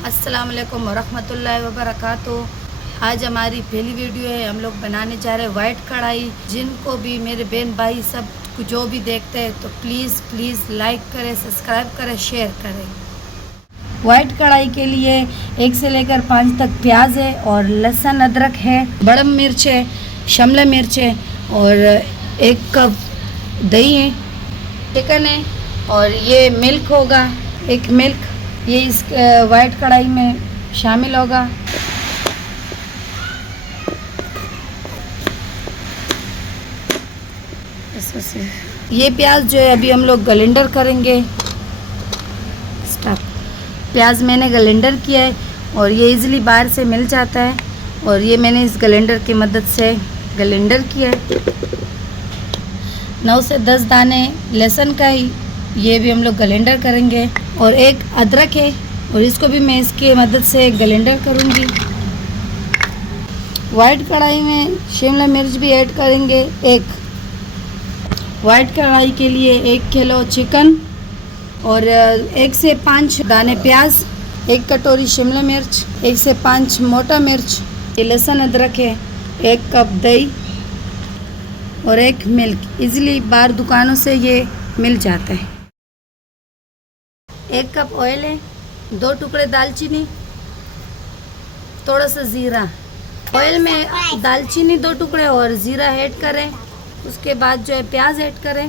अस्सलाम वालेकुम वरहमतुल्लाहि वबरकातुह। आज हमारी पहली वीडियो है। हम लोग बनाने जा रहे हैं वाइट कढ़ाई। जिनको भी मेरे बहन भाई सब जो भी देखते हैं तो प्लीज़ लाइक करें, सब्सक्राइब करें, शेयर करें। वाइट कढ़ाई के लिए 1 से लेकर 5 तक प्याज है और लहसुन अदरक है, बड़ा मिर्च है, शिमला मिर्च है और 1 कप दही है, चिकन है और ये मिल्क होगा, 1 मिल्क ये इस वाइट कढ़ाई में शामिल होगा। ये प्याज जो है अभी हम लोग ग्राइंडर करेंगे। स्टॉप। प्याज मैंने ग्राइंडर किया है और ये इजीली बाहर से मिल जाता है और ये मैंने इस ग्राइंडर की मदद से ग्राइंडर किया है। 9 से 10 दाने लहसुन का ही ये भी हम लोग ग्राइंडर करेंगे और 1 अदरक है और इसको भी मैं इसकी मदद से ग्राइंडर करूँगी। वाइट कढ़ाई में शिमला मिर्च भी ऐड करेंगे। 1 वाइट कढ़ाई के लिए 1 किलो चिकन और 1 से 5 दाने प्याज, 1 कटोरी शिमला मिर्च, 1 से 5 मोटा मिर्च, ये लहसुन अदरक है, 1 कप दही और 1 मिल्क। इजीली बाहर दुकानों से ये मिल जाता है। 1 कप ऑयल है, 2 टुकड़े दालचीनी, थोड़ा सा ज़ीरा। ऑयल में दालचीनी 2 टुकड़े और ज़ीरा ऐड करें। उसके बाद जो है प्याज ऐड करें।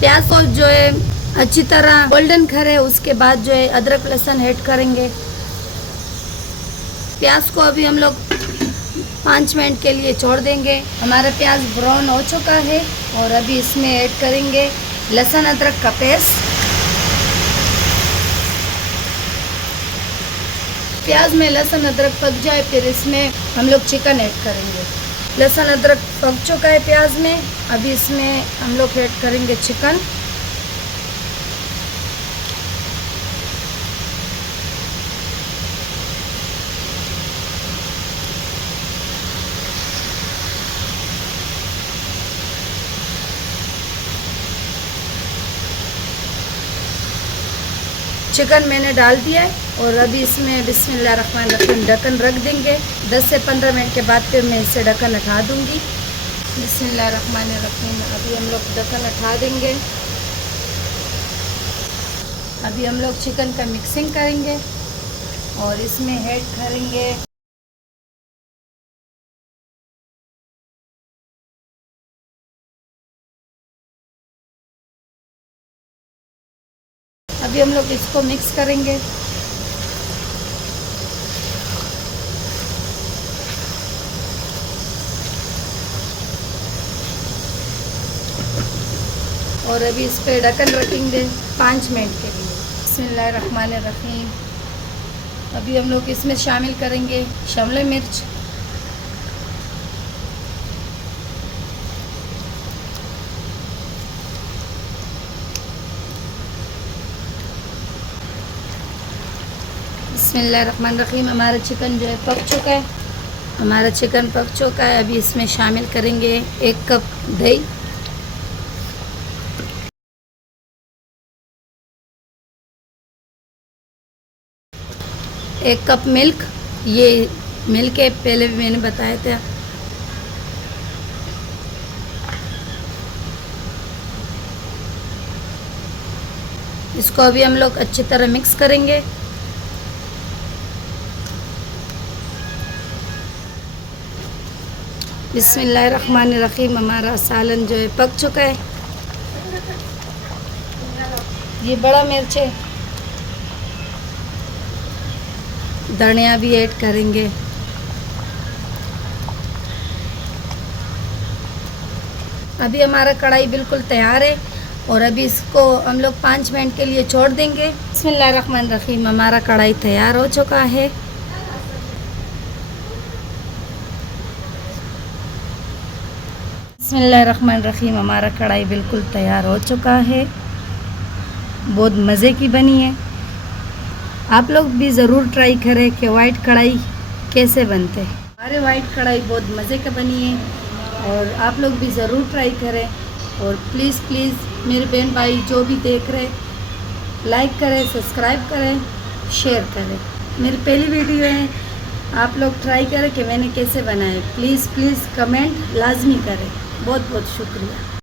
प्याज को जो है अच्छी तरह गोल्डन करे, उसके बाद जो है अदरक लहसुन ऐड करेंगे। प्याज को अभी हम लोग 5 मिनट के लिए छोड़ देंगे। हमारा प्याज ब्राउन हो चुका है और अभी इसमें ऐड करेंगे लहसुन अदरक का पेस्ट। प्याज में लहसुन अदरक पक जाए फिर इसमें हम लोग चिकन ऐड करेंगे। लहसुन अदरक पक चुका है प्याज में, अभी इसमें हम लोग ऐड करेंगे चिकन। चिकन मैंने डाल दिया है और अभी इसमें बिस्मिल्लाहिर्रहमानिर्रहीम ढक्कन रख देंगे। 10 से 15 मिनट के बाद फिर मैं इससे ढक्कन हटा दूंगी। बिस्मिल्लाहिर्रहमानिर्रहीम अभी हम लोग ढक्कन हटा देंगे। अभी हम लोग चिकन का मिक्सिंग करेंगे और इसमें ऐड करेंगे अभी हम लोग इसको मिक्स करेंगे। और अभी इस पे ढक्कन रखेंगे 5 मिनट के लिए। बिस्मिल्लाहिर्रहमानिर्रहीम अभी हम लोग इसमें शामिल करेंगे शिमला मिर्च, बिस्मिल्लाहिर्रहमानिर्रहीम हमारा चिकन जो है पक चुका है। हमारा चिकन पक चुका है। अभी इसमें शामिल करेंगे 1 कप दही, एक कप मिल्क। ये मिल्क है, पहले भी मैंने बताया था। इसको अभी हम लोग अच्छी तरह मिक्स करेंगे। बिस्मिल्लाहिर्रहमानिर्रहीम हमारा सालन जो है पक चुका है। ये बड़ा मिर्च है, धनिया भी ऐड करेंगे। अभी हमारा कढ़ाई बिल्कुल तैयार है और अभी इसको हम लोग 5 मिनट के लिए छोड़ देंगे। बिस्मिल्लाहिर्रहमानिर्रहीम हमारा कढ़ाई तैयार हो चुका है। बिस्मिल्लाहिर्रहमानिर्रहीम हमारा कढ़ाई बिल्कुल तैयार हो चुका है। बहुत मज़े की बनी है। आप लोग भी ज़रूर ट्राई करें कि वाइट कढ़ाई कैसे बनते हैं। हमारे वाइट कढ़ाई बहुत मज़े का बनी है और आप लोग भी ज़रूर ट्राई करें। और प्लीज़ प्लीज़ मेरे बहन भाई जो भी देख रहे, लाइक करें, सब्सक्राइब करें, शेयर करें। मेरी पहली वीडियो है, आप लोग ट्राई करें कि मैंने कैसे बनाए। प्लीज़ प्लीज़ कमेंट लाजमी करें। बहुत बहुत शुक्रिया।